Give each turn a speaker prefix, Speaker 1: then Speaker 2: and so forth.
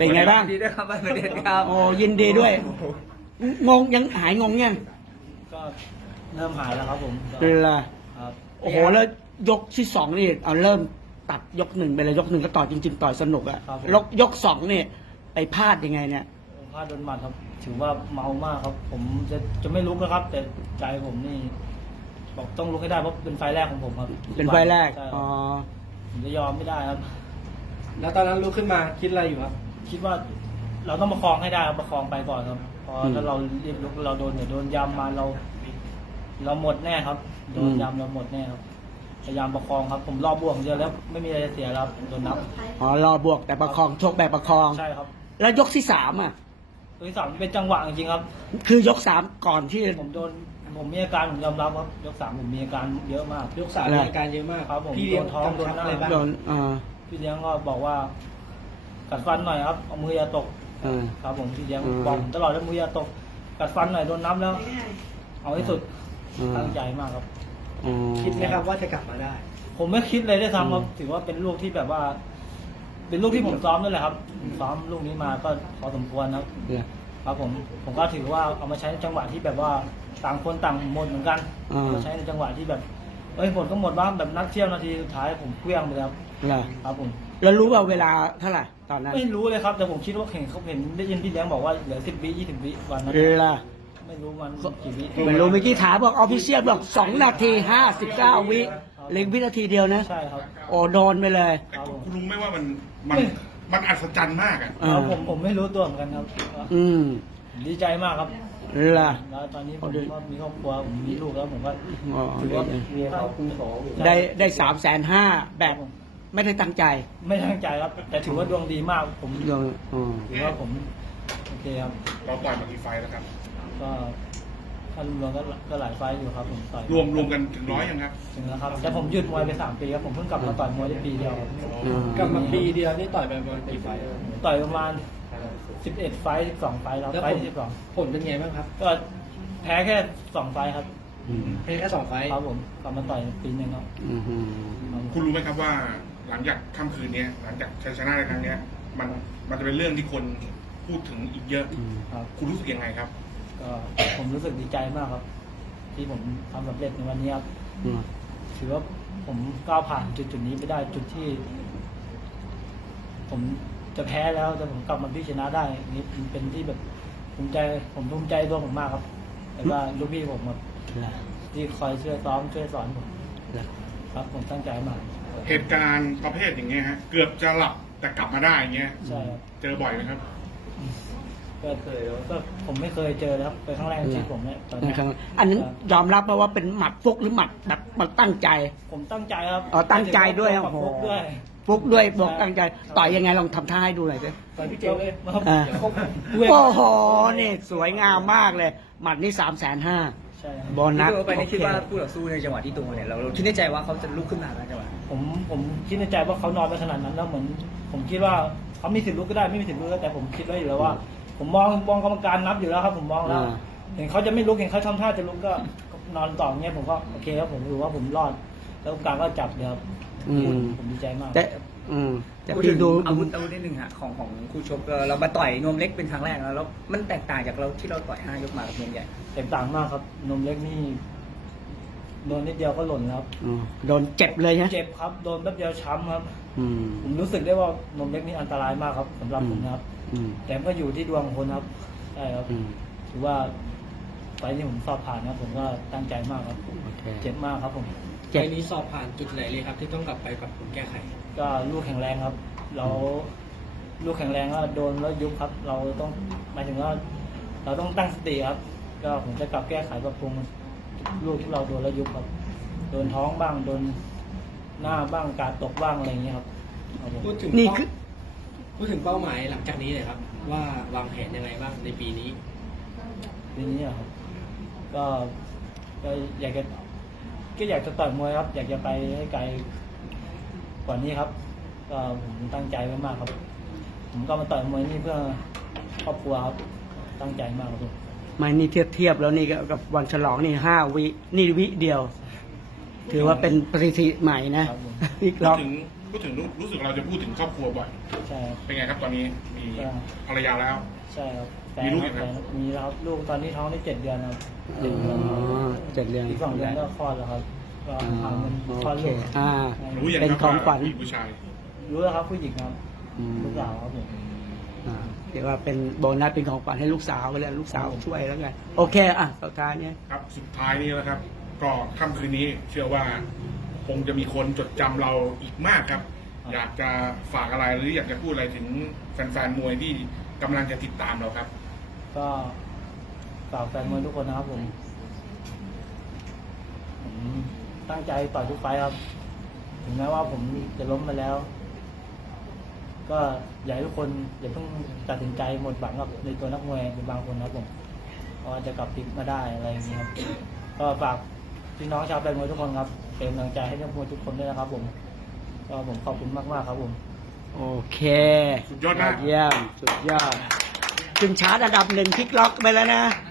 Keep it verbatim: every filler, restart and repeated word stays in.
Speaker 1: เป็นไงบ้าง
Speaker 2: ดีด้วยครับไปประเด็นครับ
Speaker 1: โอ้ยินดีด้วย งงยังหายงงยัง
Speaker 3: ก็เริ่มหายแล้วครับผม
Speaker 1: เป็นไร
Speaker 3: ครับ
Speaker 1: โอ้โหแล้วยกที่สองนี่เอาเริ่มตัดยกหนึ่งไปเลยยกหนึ่งก็ต่อจริง ๆ ต่อยสนุกอะยกยกสองนี่ไปพลาดยังไงเนี่ย
Speaker 3: ผมพลาดโดนหมัดครับถือว่าเมามากครับ ผมจะจะไม่ลุกนะครับ แต่ใจผมนี่บอกต้องลุกให้ได้เพราะเป็นไฟล์แรกของผมครับ
Speaker 1: เป็นไฟล์แรก
Speaker 3: ใช่ค
Speaker 1: อ๋
Speaker 3: รั
Speaker 1: อบ
Speaker 3: ผมจะยอมไม่ได้ครับ
Speaker 2: แล้วตอนนั้นลุกขึ้นมาคิดอะไรอยู่ครับ
Speaker 3: คิดว่าเราต้องประคองให้ได้ครับประคองไปก่อนครับเพอถ้าเรารีบลุกเราโดนเดี๋ยวโดนยำมาเรา เราหมดแน่ครับโดนยำเราหมดแน่ครับพยายามประคองครับ ผมรอบบวกเดียวแล้วไม่มีอะไรจะเสียแล้วครับโดนนับ
Speaker 1: อ๋อรอบวกแต่ประคองชกแบบประคอง
Speaker 3: ใช่ครับ
Speaker 1: แล้วยกที่สามอ่ะ
Speaker 3: ตัวที่สามเป็นจังหวะจริงๆครับ
Speaker 1: คือยกสามก่อนที่
Speaker 3: ผมโดนผมมีอาการผมยอมรับครับยกสามผมมีอาการเยอะมาก
Speaker 2: ยกสาม
Speaker 1: อะไร
Speaker 2: มีอาการเยอะมาก
Speaker 3: ครับผม
Speaker 2: พี่เลี้ยง
Speaker 3: โดนท้อง
Speaker 2: กำชับ
Speaker 3: โดนหน้า
Speaker 2: อะไรบ้าง
Speaker 1: โดนอ่า
Speaker 3: พี่เลี้ยงก็บอกว่า กัดฟันหน่อยครับเอามืออย่าตก
Speaker 1: อ่า
Speaker 3: ครับผมพี่เลี้ยง
Speaker 1: อืม
Speaker 3: บอกผมตลอดว่ามืออย่าตก กัดฟันหน่อยโดนนับแล้ว เอาให้สุด
Speaker 1: อืม
Speaker 3: ตั้งใจมากครับ
Speaker 1: อืม
Speaker 2: คิดไหมครับว่าจะกลับมาได้
Speaker 3: ผมไม่คิดเลยด้วยซ้ำครับ
Speaker 1: อืม
Speaker 3: ถือว่าเป็นลูกที่แบบว่า เป็นลูกที่ผมซ้อมด้วยแหละครับผมซ้อมลูกนี้มาก็พอสมควรครับ
Speaker 1: เนี่ย
Speaker 3: ครับผมผมก็ถือว่าเอามาใช้ในจังหวะที่แบบว่าต่างคนต่างหมดเหมือนกัน
Speaker 1: อ่า
Speaker 3: มาใช้ในจังหวะที่แบบเอ้ยหมดก็หมดบ้างแบบนัดเที่ยวนาทีสุดท้ายผมเคลี้ยงไปแล้ว
Speaker 1: เหรอ
Speaker 3: ครับผม
Speaker 1: แล้วรู้ว่าเวลาเท่าไหร่ตอนนั้น
Speaker 3: ไม่รู้เลยครับแต่ผมคิดว่าเห็นเขาเห็นได้ยินพี่เลี้ยงบอกว่าเหลือสิบวิยี่สิบวิวันนั้น
Speaker 1: เวลา
Speaker 3: ไม่รู้มันกี่วิ
Speaker 1: ไม่รู้เมื่อกี้ถามบอกออฟฟิเชียลบอกสองนาทีห้าสิบเก้าวิเล็งวินาทีเดียวนะ
Speaker 3: ใช่ครับ
Speaker 1: โอ้โดนไปเลย
Speaker 4: แต่คุณรู้ไหมว่ามันมันมันอัศจรรย์มากอ่ะ
Speaker 1: อ่า
Speaker 3: แล้วผมผมไม่รู้ตัวเหมือนกันครับ
Speaker 1: อืม
Speaker 3: ผมดีใจมากครับ
Speaker 1: ล่ะ
Speaker 3: แล้วตอนนี้ผมก็มีครอบครัวผมมีลูกแล้วผมก็
Speaker 1: อ๋อ
Speaker 3: ถือว่าเมียเขาคู่สอง
Speaker 1: ได้ได้สามแสนห้าแบบไม่ได้ตั้งใจ
Speaker 3: ไม่ตั้งใจครับ แต่ถือว่าดวงดีมาก ผม
Speaker 1: ลงอ๋อ
Speaker 3: ถือว่าผมโอเคครับ
Speaker 4: เราต่อยมากี่ไฟล์แล้วครับ
Speaker 3: ก็ถ้ารวมๆก็ก็หลายไฟล์อยู่ครับผมต่อย
Speaker 4: รวมรวมกันถึงร้อยยังครับ
Speaker 3: ถึงแล้วครับแต่ผมหยุดมวยไปสามปีครับผมเพิ่งกลับมาต่อยมวยได้ปีเดียวครับ
Speaker 1: อืม
Speaker 2: กลับมาปีเดียวนี่ต่อยไปประมาณกี่ไฟล์
Speaker 3: ต่อยประมาณสิบเอ็ดไฟล์สิบสองไฟล์แล้ว
Speaker 2: แล้ว
Speaker 3: ไฟ
Speaker 2: ผ
Speaker 3: ล์
Speaker 2: ล
Speaker 3: ที่สิบสอง
Speaker 2: ผลเป็นไงบ้างครับ
Speaker 3: ก็แพ้แค่สองไฟล์ครับ
Speaker 1: อืม
Speaker 2: เพียงแค่สองไฟล์
Speaker 3: ครับผมกลับมาต่อยปีหนึงครับ
Speaker 1: อืมอืม
Speaker 4: คุณรู้ไหมครับว่าหลังจากค่ำคืนเนี้ยหลังจากชัยชนะในครั้งเนี้ยมันมันจะเป็นเรื่องที่คนพูดถึงอีกเยอะ
Speaker 1: อืม
Speaker 3: ครับ
Speaker 4: คุณรู้สึกยังไงครับ
Speaker 3: ก็ผมรู้สึกดีใจมากครับ ที่ผมทำสำเร็จในวันนี้ครับ
Speaker 1: อืม
Speaker 3: ถือว่าผมก้าวผ่านจุดจุดๆนี้ไปได้จุดที่ ผมจะแพ้แล้วแต่ผมกลับมาพิชนะได้นี่เป็นที่แบบภูมิใจผมภูมิใจตัวผมมากครับแล้วก็ลูกพี่ผมแบบ
Speaker 1: ล่ะ
Speaker 3: ที่คอยช่วยซ้อมช่วยสอนผม
Speaker 1: ล่ะ
Speaker 3: ครับ ผมตั้งใจมาก
Speaker 4: เหตุการณ์ประเภทอย่างเงี้ยฮะเกือบจะหลับแต่กลับมาได้อย่างเงี้ย
Speaker 3: ใช่ครับ
Speaker 4: เจอบ่อยไหมครับ
Speaker 3: ก็เคยก็ผมไม่เคยเจอนะครับเป็นครั้งแรกในชีวิตผมเนี่ยตอน
Speaker 1: นะ
Speaker 3: นี้
Speaker 1: ครับอันนั้นยอมรับไหมว่าเป็นหมัดฟุกหรือหมัดแบบมันตั้งใจ
Speaker 3: ผมตั้งใจครับ
Speaker 1: อ๋อตั้งใจด้วย
Speaker 3: ค
Speaker 1: โอ้
Speaker 3: รับ
Speaker 1: โห
Speaker 3: ฟุกด้วย
Speaker 1: ฟุกด้วยบอกตั้งใจ ต่อยยังไงลองทำท่าให้ดูหน่อยสิ
Speaker 2: ต่อยพี่เจมส์เลย
Speaker 3: ครับ
Speaker 1: อ่า
Speaker 3: เดี๋ยวเขาด้วย
Speaker 1: โอ้โหนี่สวยงามมากเลย หมัดนี่สามแสนห้า
Speaker 3: ใช่ครับ
Speaker 1: โบนัส
Speaker 5: ที่ไปนี่คิดว่าคู่ต่อสู้ในจังหวะที่ตัวเนี่ยเราเราคิดในใจว่าเขาจะลุกขึ้นมาในจังหวะ
Speaker 3: ผมผมคิดในใจว่าเขานอนไปขนาดนั้นแล้วเหมือน ผมคิดว่าเขามีสิทธิ์ลุกก็ได้ไม่มีสิทธิ์ลุกก็ได้แต่ผมคิดไว้อยู่แล้วว่า ผมมองมองกรรมการนับอยู่แล้วครับ ผมมองแล้ว
Speaker 1: อ่า
Speaker 3: เห็นเขาจะไม่ลุกเห็นเขาทำท่าจะลุกก็นอนต่ออย่างเงี้ยผมก็โอเคครับผมรู้ว่าผมรอด แล้วกรรมการก็จับเลยครับ
Speaker 1: อืม
Speaker 3: ผมดีใจมาก
Speaker 1: แต่อืมแต่
Speaker 5: พูด
Speaker 1: พี่
Speaker 5: ถึง
Speaker 1: ดู
Speaker 5: อาวุธอาวุธนิดนึงฮะของของคู่ชกเอ่อเรามาต่อยนวมเล็กเป็นครั้งแรกแล้วแล้วมันแตกต่างจากเราที่เราต่อยห้ายกมากับนวมใหญ่
Speaker 3: แตกต่างมากครับนมเล็กนี่โดนนิดเดียวก็หล่นแล้วครับ
Speaker 1: อืมโดนเจ็บเลยนะ
Speaker 3: เจ็บครับโดนแป๊บเดียวช้ำครับ
Speaker 1: อืม
Speaker 3: ผมรู้สึกได้ว่านมเล็กนี่อันตรายมากครับสำหรับผมนะครับ
Speaker 1: อืม
Speaker 3: แต่ก็อยู่ที่ดวงของคนครับใช่ครับ
Speaker 1: อืม
Speaker 3: ถือว่าไฟล์ที่ผมสอบผ่านนะผมก็ตั้งใจมากครับ
Speaker 1: โอเค
Speaker 3: เจ็บมากครับผม
Speaker 1: เจ็บ
Speaker 2: ไฟล์นี้สอบผ่านจุดไหนเลยครับ ที่ต้องกลับไปปรับปรุงแก้ไข
Speaker 3: ก็ลูกแข็งแรงครับ เราลูกแข็งแรงก็โดนแล้วยุบครับ เราต้องหมายถึงว่า เราต้องตั้งสติครับ ก็ผมจะกลับแก้ไขปรับปรุงลูกที่เราโดนแล้วยุบครับ โดนท้องบ้างโดนหน้าบ้างกาดตกบ้างอะไรอย่างเงี้ยครับครับผม
Speaker 2: พูดถึง
Speaker 1: นี่
Speaker 2: เป้า
Speaker 1: คือ
Speaker 2: พูดถึงเป้าหมายหลังจากนี้เลยครับ ว่าวางแผนยังไงบ้างในปีนี้
Speaker 3: ทีนี้อะครับก็ก็อยากจะก็อยากจะต่อยมวยครับ อยากจะไปให้ไกลกว่านี้ครับ ก็ผมตั้งใจไว้มากครับ ผมก็มาต่อยมวยนี่เพื่อครอบครัวครับ ตั้งใจมากครับผม
Speaker 1: ไม่นี่เทียบเทียบแล้วนี่ก็กับวันฉลองนี่ห้าวินี่วิเดียว ถือว่าเป็นปฏิทินใหม่นะครับ
Speaker 3: ผม
Speaker 1: อีก
Speaker 4: พู
Speaker 1: ร
Speaker 4: ด
Speaker 1: อบ
Speaker 4: ถึงพูดถึงรู้รู้สึกเราจะพูดถึงครอบครัวบ่อย
Speaker 3: ใช่ครับ
Speaker 4: เป็นไงครับตอนนี้มี
Speaker 3: ก็
Speaker 4: ภรรยาแล้ว
Speaker 3: ใช่ครับแฟ
Speaker 4: มี
Speaker 3: น
Speaker 4: ลูก
Speaker 3: ค
Speaker 4: ยั
Speaker 3: รับ
Speaker 4: ง
Speaker 3: แฟ
Speaker 4: ครับ
Speaker 3: นมีแล้วครับลูกตอนนี้ท้องได้เจ็ดเดือนครับ
Speaker 1: อ๋อเจ็ดเดือน
Speaker 3: อีกสองเดือนก็คลอดแล้วครับก็
Speaker 1: อ๋อ
Speaker 3: หาเงินคลอด
Speaker 1: โอเค
Speaker 3: ลูก
Speaker 1: อ่า
Speaker 4: รู้ยัง
Speaker 1: เป็น
Speaker 4: ครับ
Speaker 1: ของขวัญ
Speaker 4: ผู้หญิงผู้ชาย
Speaker 3: รู้แล้วครับผู้หญิงครับ
Speaker 1: อืม
Speaker 3: ลูกสาวครับผม
Speaker 1: อ่าเรียกว่าเป็นโบนัสเป็นของขวัญให้ลูกสาวไปเลยลูกสาวช่วยแล้วกันโอเคอ่ะสุดท้ายเนี่ย
Speaker 4: ครับสุดท้ายนี้นะครับ ก็ค่ำคืนนี้เชื่อว่าคงจะมีคนจดจำเราอีกมากครับ อยากจะฝากอะไรหรืออยากจะพูดอะไรถึงแฟนๆมวยที่กำลังจะติดตามเราครับ
Speaker 3: ก็ฝากแฟนมวยทุกคนนะครับผมผมตั้งใจต่อยทุกไฟท์ครับ ถึงแม้ว่าผมจะล้มมาแล้ว ก็อยากให้ทุกคนอย่าเพิ่งตัดสินใจหมดหวังกับในตัวนักมวยเป็นบางคนนะครับผมเพราะว่าจะกลับพลิกมาได้อะไรอย่างนี้ครับ ก็ฝากพี่น้องชาวแฟนมวยทุกคนครับเป็นกำลังใจให้นักมวยทุกคนด้วยนะครับ ผมก็ผมขอบคุณมากๆครับผม
Speaker 1: โอเค
Speaker 4: สุดยอดมาก
Speaker 1: เยี่ยมสุดยอดขึ้นชาร์ตอันดับหนึ่งพลิกล็อกไปแล้วนะ